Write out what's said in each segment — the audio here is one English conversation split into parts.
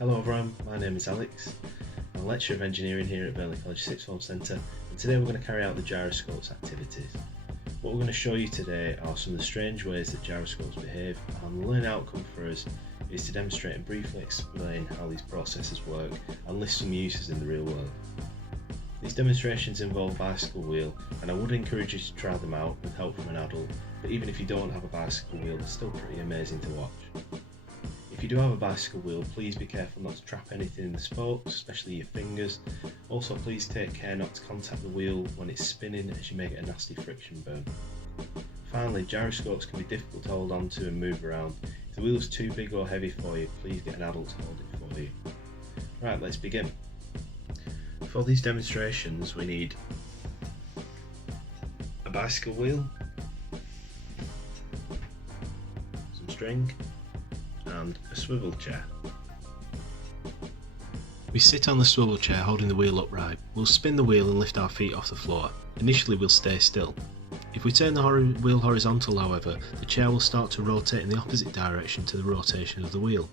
Hello everyone, my name is Alex. I'm a lecturer of engineering here at Burnley College Sixth Form Centre, and today we're going to carry out the gyroscopes activities. What we're going to show you today are some of the strange ways that gyroscopes behave, and the learning outcome for us is to demonstrate and briefly explain how these processes work and list some uses in the real world. These demonstrations involve bicycle wheel, and I would encourage you to try them out with help from an adult, but even if you don't have a bicycle wheel, they're still pretty amazing to watch. If you do have a bicycle wheel, please be careful not to trap anything in the spokes, especially your fingers. Also, please take care not to contact the wheel when it's spinning, as you may get a nasty friction burn. Finally, gyroscopes can be difficult to hold on to and move around. If the wheel is too big or heavy for you, please get an adult to hold it for you. Right, let's begin. For these demonstrations, we need a bicycle wheel, some string, and a swivel chair. We sit on the swivel chair holding the wheel upright. We'll spin the wheel and lift our feet off the floor. Initially we'll stay still. If we turn the wheel horizontal, however, the chair will start to rotate in the opposite direction to the rotation of the wheel.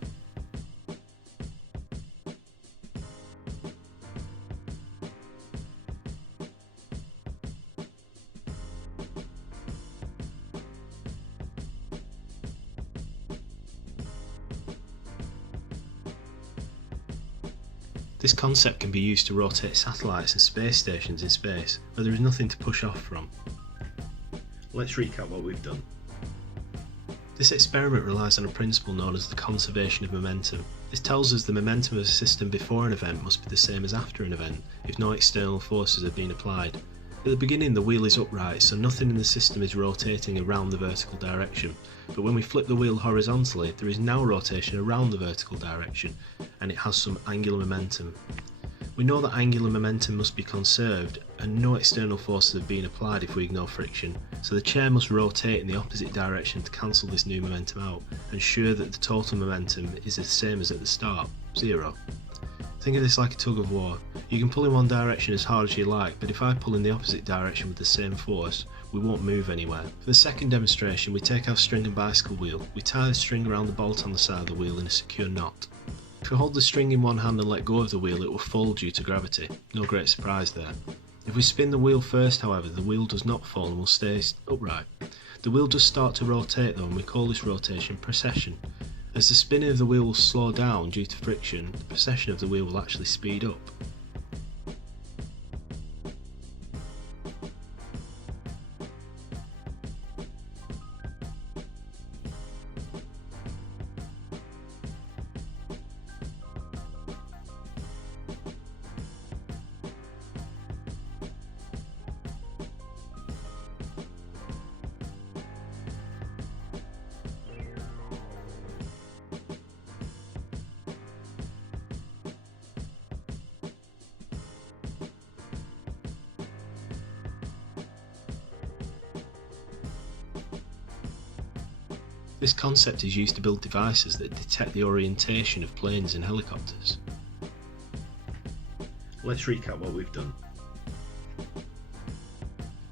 This concept can be used to rotate satellites and space stations in space, where there is nothing to push off from. Let's recap what we've done. This experiment relies on a principle known as the conservation of momentum. This tells us the momentum of a system before an event must be the same as after an event, if no external forces have been applied. At the beginning the wheel is upright, so nothing in the system is rotating around the vertical direction, but when we flip the wheel horizontally, there is now rotation around the vertical direction, and it has some angular momentum. We know that angular momentum must be conserved, and no external forces have been applied if we ignore friction, so the chair must rotate in the opposite direction to cancel this new momentum out, and ensure that the total momentum is the same as at the start, 0. Think of this like a tug of war. You can pull in one direction as hard as you like, but if I pull in the opposite direction with the same force, we won't move anywhere. For the second demonstration, we take our string and bicycle wheel. We tie the string around the bolt on the side of the wheel in a secure knot. If we hold the string in one hand and let go of the wheel, it will fall due to gravity. No great surprise there. If we spin the wheel first, however, the wheel does not fall and will stay upright. The wheel does start to rotate though, and we call this rotation precession. As the spinning of the wheel will slow down due to friction, the precession of the wheel will actually speed up. This concept is used to build devices that detect the orientation of planes and helicopters. Let's recap what we've done.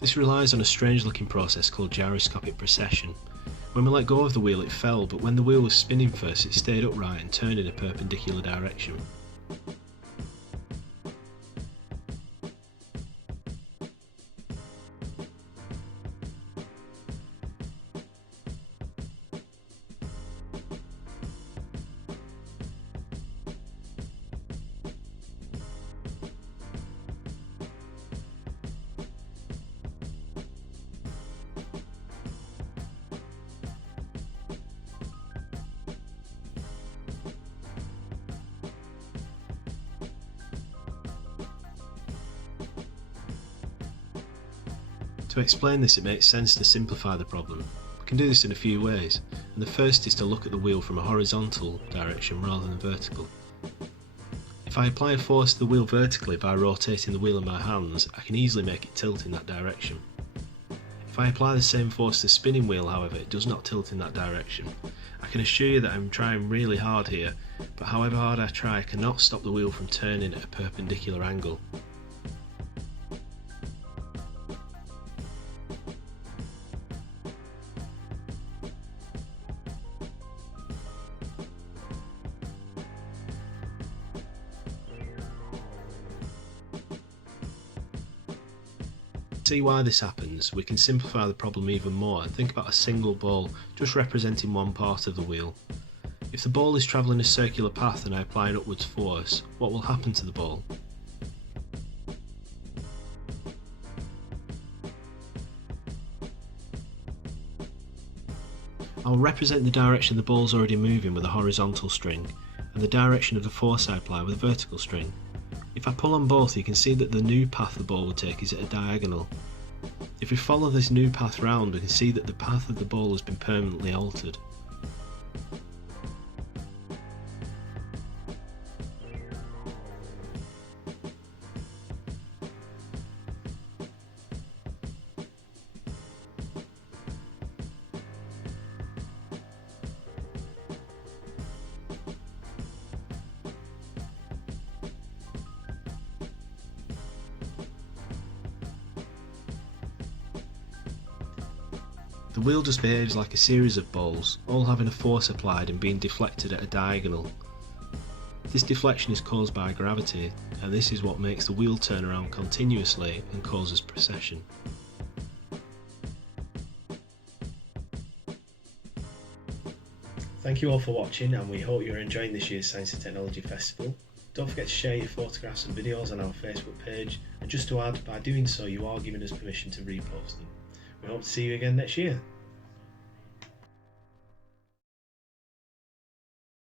This relies on a strange looking process called gyroscopic precession. When we let go of the wheel it fell, but when the wheel was spinning first it stayed upright and turned in a perpendicular direction. To explain this, it makes sense to simplify the problem. We can do this in a few ways, and the first is to look at the wheel from a horizontal direction rather than vertical. If I apply a force to the wheel vertically by rotating the wheel in my hands, I can easily make it tilt in that direction. If I apply the same force to the spinning wheel, however, it does not tilt in that direction. I can assure you that I'm trying really hard here, but however hard I try, I cannot stop the wheel from turning at a perpendicular angle. To see why this happens, we can simplify the problem even more and think about a single ball just representing one part of the wheel. If the ball is travelling a circular path and I apply an upwards force, what will happen to the ball? I'll represent the direction the ball is already moving with a horizontal string, and the direction of the force I apply with a vertical string. If I pull on both, you can see that the new path the ball will take is at a diagonal. If we follow this new path round, we can see that the path of the ball has been permanently altered. The wheel just behaves like a series of balls, all having a force applied and being deflected at a diagonal. This deflection is caused by gravity, and this is what makes the wheel turn around continuously and causes precession. Thank you all for watching, and we hope you're enjoying this year's Science and Technology Festival. Don't forget to share your photographs and videos on our Facebook page, and just to add, by doing so you are giving us permission to repost them. We hope to see you again next year.